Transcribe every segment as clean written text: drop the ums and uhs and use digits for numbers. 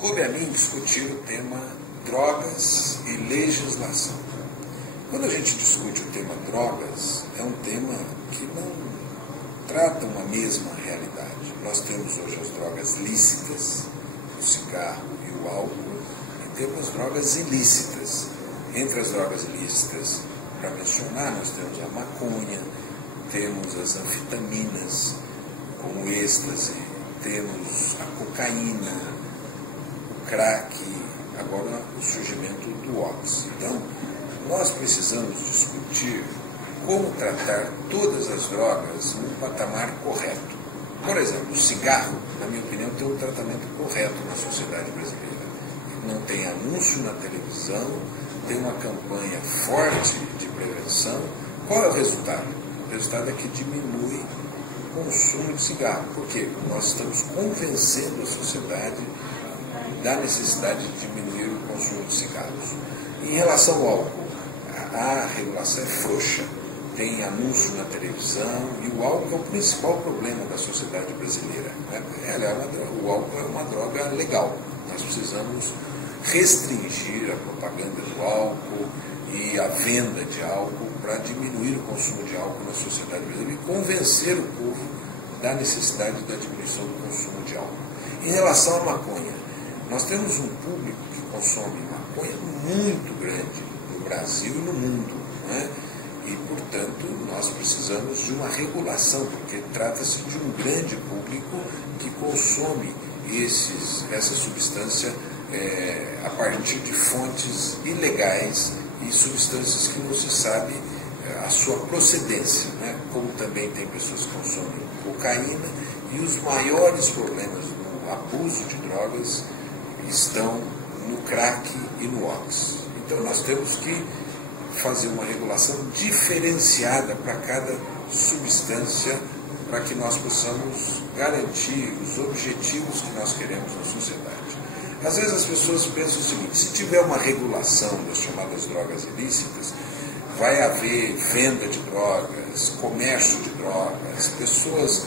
Coube a mim discutir o tema drogas e legislação. Quando a gente discute o tema drogas, é um tema que não trata uma mesma realidade. Nós temos hoje as drogas lícitas, o cigarro e o álcool, e temos drogas ilícitas. Entre as drogas ilícitas, para mencionar, nós temos a maconha, temos as anfetaminas, como o êxtase, temos a cocaína, o crack, agora o surgimento do ox. Então, nós precisamos discutir como tratar todas as drogas num patamar correto. Por exemplo, o cigarro, na minha opinião, tem um tratamento correto na sociedade brasileira. Não tem anúncio na televisão, tem uma campanha forte de prevenção. Qual é o resultado? O resultado é que diminui o consumo de cigarro. Por quê? Nós estamos convencendo a sociedade da necessidade de diminuir o consumo de cigarros. Em relação ao álcool, a regulação é frouxa. Tem anúncio na televisão e o álcool é o principal problema da sociedade brasileira. O álcool é uma droga legal. Nós precisamos restringir a propaganda do álcool e a venda de álcool para diminuir o consumo de álcool na sociedade brasileira e convencer o povo da necessidade da diminuição do consumo de álcool. Em relação à maconha, nós temos um público que consome maconha muito grande no Brasil e no mundo, né? E, portanto, nós precisamos de uma regulação, porque trata-se de um grande público que consome essa substância a partir de fontes ilegais e substâncias que não se sabe a sua procedência, né? Como também tem pessoas que consomem cocaína, e os maiores problemas no abuso de drogas estão no crack e no ox. Então nós temos que fazer uma regulação diferenciada para cada substância, para que nós possamos garantir os objetivos que nós queremos na sociedade. Às vezes as pessoas pensam o seguinte: se tiver uma regulação das chamadas drogas ilícitas, vai haver venda de drogas, comércio de drogas, pessoas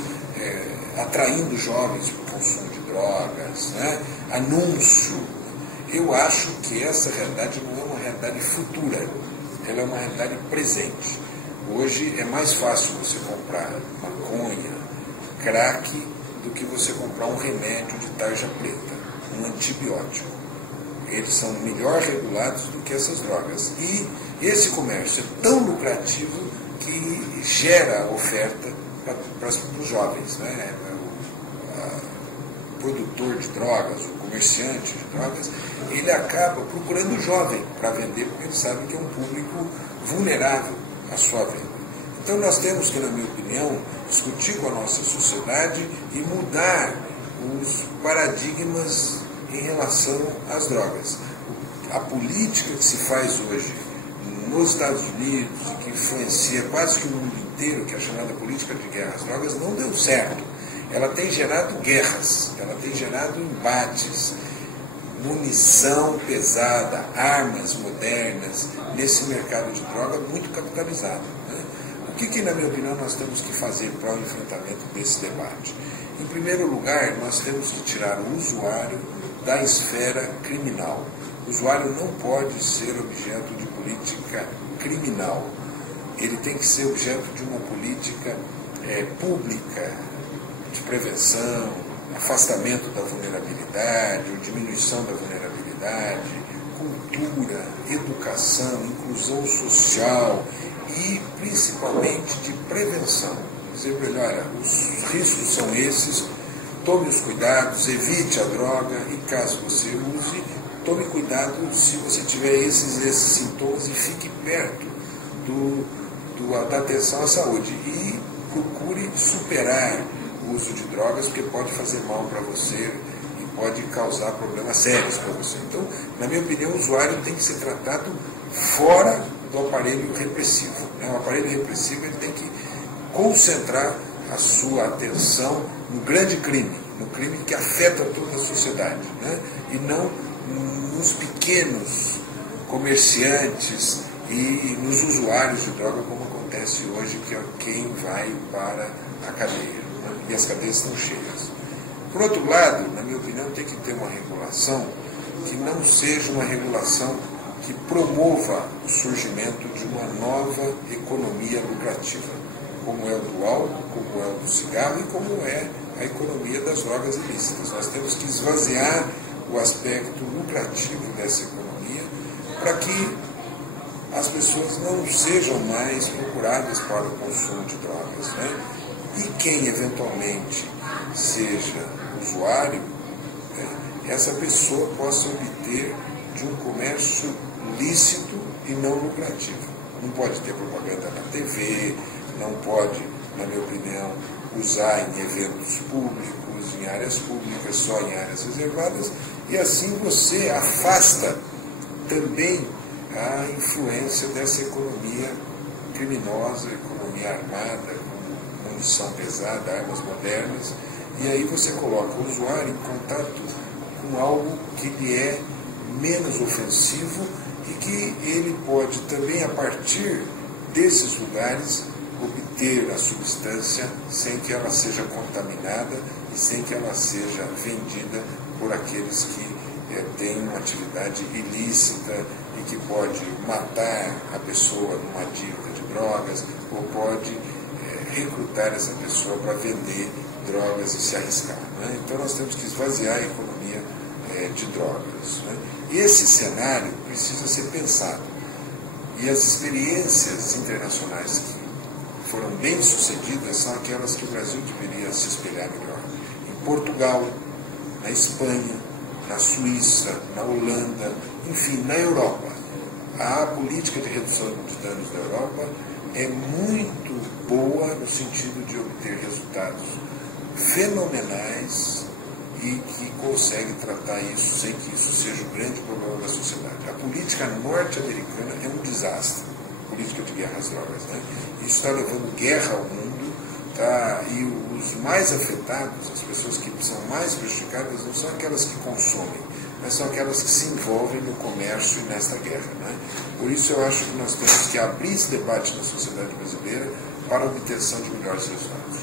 atraindo jovens para o consumo de drogas, né? Anúncio. Eu acho que essa realidade não é uma realidade futura, ela é uma realidade presente. Hoje é mais fácil você comprar maconha, crack, do que você comprar um remédio de tarja preta, um antibiótico. Eles são melhor regulados do que essas drogas. E esse comércio é tão lucrativo que gera oferta para os jovens, né? O produtor de drogas, o comerciante de drogas, ele acaba procurando o jovem para vender, porque ele sabe que é um público vulnerável à sua venda. Então nós temos que, na minha opinião, discutir com a nossa sociedade e mudar os paradigmas em relação às drogas. A política que se faz hoje nos Estados Unidos, que influencia quase que o mundo inteiro, que é a chamada política de guerra às drogas, não deu certo. Ela tem gerado guerras, ela tem gerado embates, munição pesada, armas modernas, nesse mercado de droga muito capitalizado, né? O que, na minha opinião, nós temos que fazer para o enfrentamento desse debate? Em primeiro lugar, nós temos que tirar o usuário da esfera criminal. O usuário não pode ser objeto de política criminal. Ele tem que ser objeto de uma política pública, de prevenção, afastamento da vulnerabilidade, ou diminuição da vulnerabilidade, cultura, educação, inclusão social e, principalmente, de prevenção. Dizer para ele: olha, os riscos são esses, tome os cuidados, evite a droga e, caso você use, tome cuidado se você tiver esses sintomas e fique perto da atenção à saúde. E procure superar o uso de drogas, porque pode fazer mal para você e pode causar problemas sérios para você. Então, na minha opinião, o usuário tem que ser tratado fora do aparelho repressivo, né? O aparelho repressivo, ele tem que concentrar a sua atenção no grande crime, no crime que afeta toda a sociedade, né? E não nos pequenos comerciantes e nos usuários de droga, como acontece hoje, que é quem vai para a cadeia, né? E as cadeias estão cheias. Por outro lado, na minha opinião, tem que ter uma regulação que não seja uma regulação que promova o surgimento de uma nova economia lucrativa, como é o do álcool, como é o do cigarro e como é a economia das drogas ilícitas. Nós temos que esvaziar o aspecto lucrativo dessa economia para que as pessoas não sejam mais procuradas para o consumo de drogas, né? E quem eventualmente seja usuário, né, essa pessoa possa obter de um comércio lícito e não lucrativo. Não pode ter propaganda na TV, não pode, na minha opinião, usar em eventos públicos, em áreas públicas, só em áreas reservadas, e assim você afasta também a influência dessa economia criminosa, economia armada, com munição pesada, armas modernas, e aí você coloca o usuário em contato com algo que lhe é menos ofensivo e que ele pode também, a partir desses lugares, obter a substância sem que ela seja contaminada e sem que ela seja vendida por aqueles que têm uma atividade ilícita e que pode matar a pessoa numa dívida de drogas ou pode recrutar essa pessoa para vender drogas e se arriscar, né? Então nós temos que esvaziar a economia de drogas, né? Esse cenário precisa ser pensado. E as experiências internacionais que foram bem sucedidas são aquelas que o Brasil deveria se espelhar melhor. Em Portugal, na Espanha, na Suíça, na Holanda, enfim, na Europa. A política de redução de danos da Europa é muito boa no sentido de obter resultados fenomenais e que consegue tratar isso sem que isso seja o grande problema da sociedade. A política norte-americana é um desastre, a política de guerra às drogas, né? Isso está levando guerra ao mundo, tá? E os mais afetados, as pessoas que são mais prejudicadas, não são aquelas que consomem, mas são aquelas que se envolvem no comércio e nesta guerra, né? Por isso eu acho que nós temos que abrir esse debate na sociedade brasileira para a obtenção de melhores resultados.